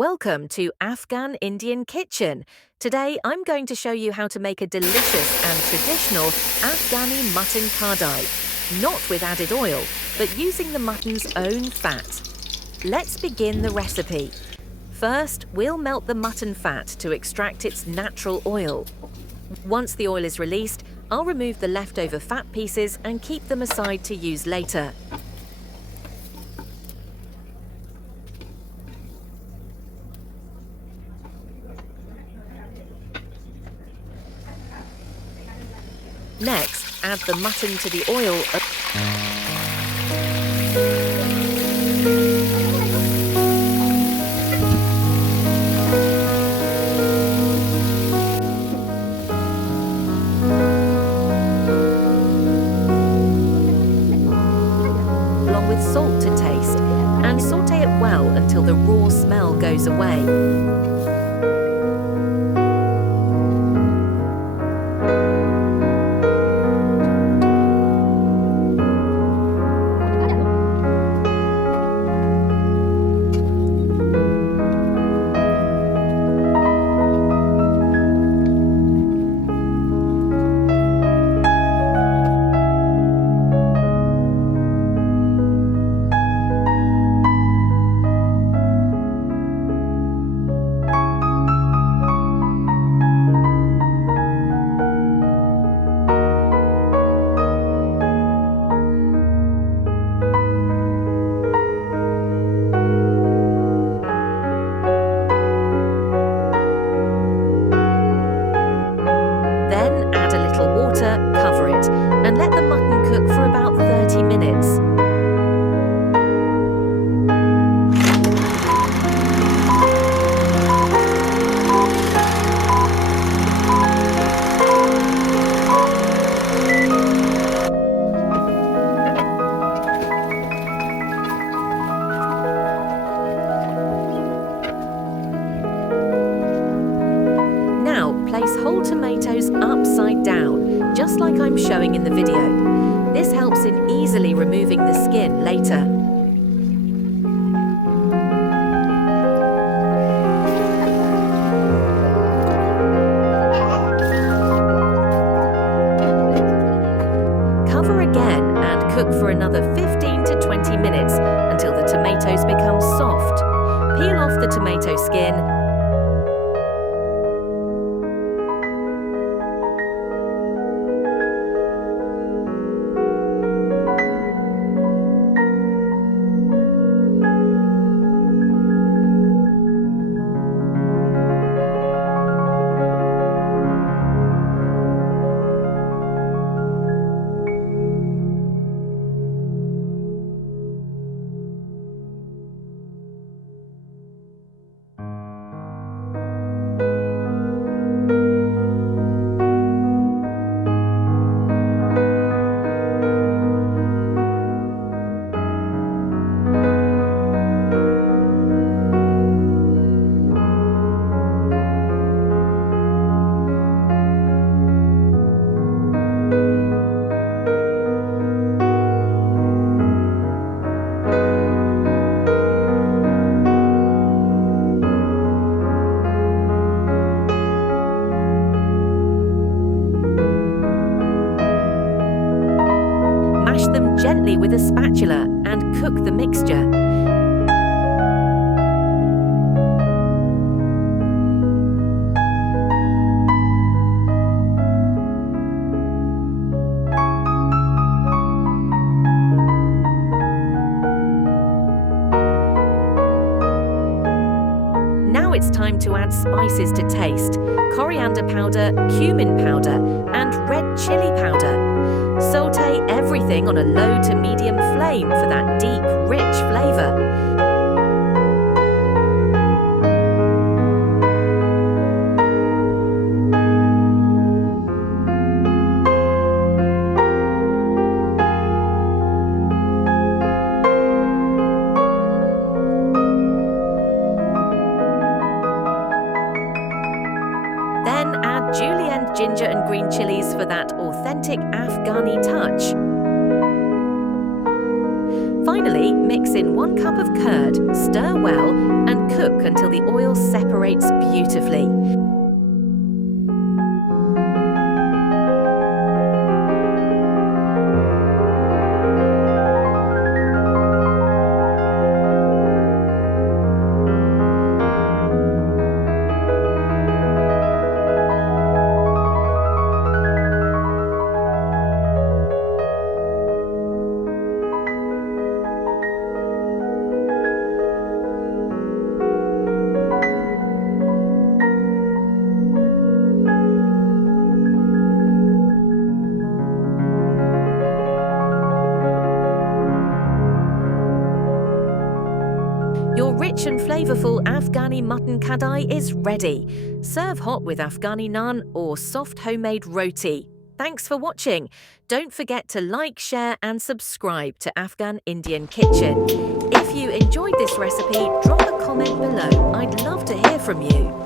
Welcome to Afghan-Indian kitchen. Today I'm going to show you how to make a delicious and traditional Afghani mutton kadhai, not with added oil, but using the mutton's own fat. Let's begin the recipe. First, we'll melt the mutton fat to extract its natural oil. Once the oil is released, I'll remove the leftover fat pieces and keep them aside to use later. Next, add the mutton to the oil. Along with salt to taste, and saute it well until the raw smell goes away. Then add a little water, cover it, and let the mutton cook for about 30 minutes. Now place whole tomatoes upside down, just like I'm showing in the video. This helps in easily removing the skin later. Cover again and cook for another 15 to 20 minutes until the tomatoes become soft. Peel off the tomato skin. Mash them gently with a spatula and cook the mixture. Now it's time to add spices to taste: coriander powder, cumin powder, and red chili powder. Saute everything on a low to medium flame for that deep, rich flavor. Then add julienne, ginger and green chilies for that authentic Afghani touch. Finally, mix in 1 cup of curd, stir well, and cook until the oil separates beautifully. Your rich and flavourful Afghani Mutton Kadhai is ready. Serve hot with Afghani naan or soft homemade roti. Thanks for watching. Don't forget to like, share and subscribe to Afghan-Indian Kitchen. If you enjoyed this recipe, drop a comment below. I'd love to hear from you.